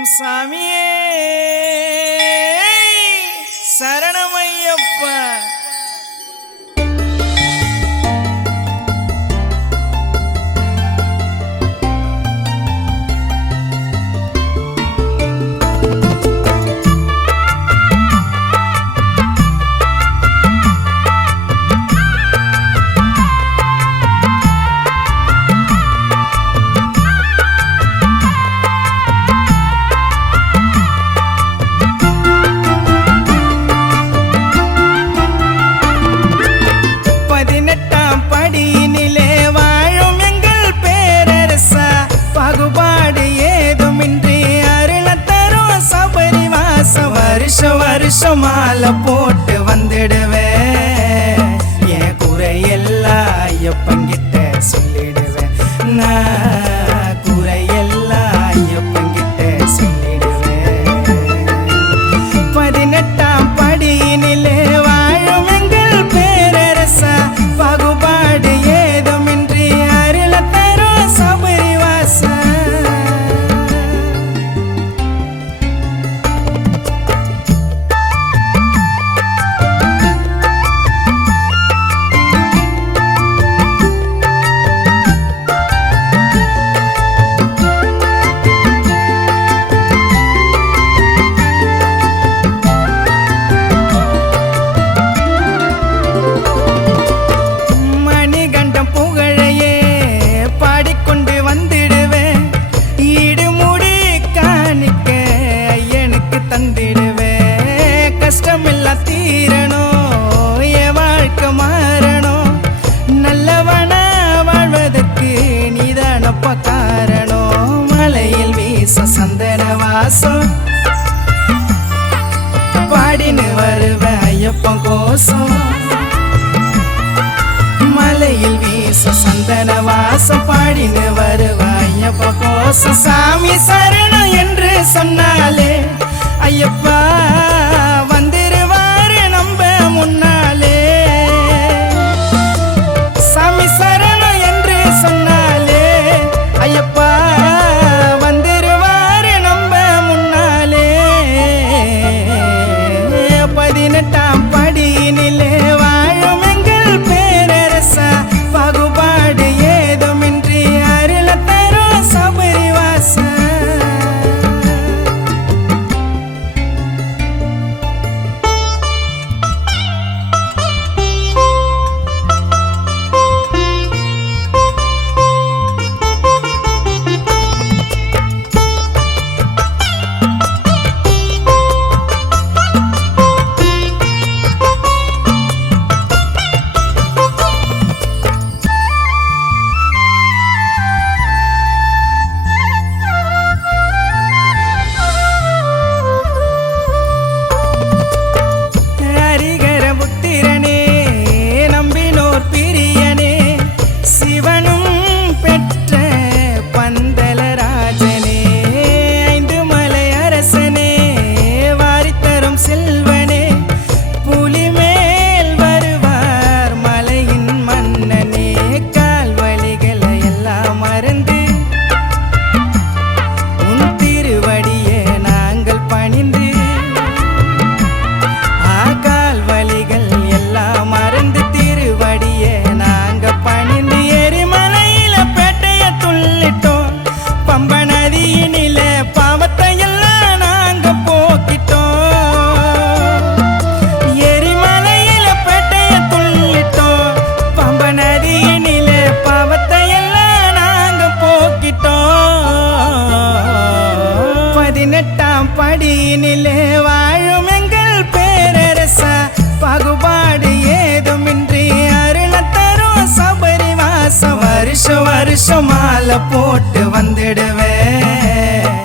ஓம் சாமியே சரணமையப்பா. வருஷம் மாலை போட்டு வந்துடுவேன், என் குறையெல்லாம் ஐயப்பங்கிட்ட சொல்லிடுவேன். நான் குறையெல்லாம் ஐயப்பங்கிட்ட சொல்லிடுவேன். 18ஆம் படியினிலே வாழும் எங்கள் பேரரசா, பாகுபாடு ஏதுமின்றி அருள தரும் சபரிவாசா. மலையில் வீச சந்தன வாசம் பாடினு வருவேன் ஐயப்பன் கோசம். மலையில் வீச சந்தன வாசம் பாடினு வருவேன் ஐயப்பன் கோசம். சாமி சரணம் என்று சொன்னாலே ஐயப்பா வந்துருவாரு நம்ப முன்னாலே. சாமி சரணம் என்று சொன்னாலே ஐயப்பா வந்துருவாரு நம்ப முன்னாலே. 18ஆம் படியினிலே வாழும் எங்கள் பேரரசா, பாகுபாடு ஏதுமின்றி அருள தரும் சபரிவாசா. படியினிலே வாழும் எங்கள் பேரரசா, பாகுபாடு ஏதுமின்றி அருள தரும் சபரிவாசம். வருஷம் மாலை போட்டு வந்துடுவேன்,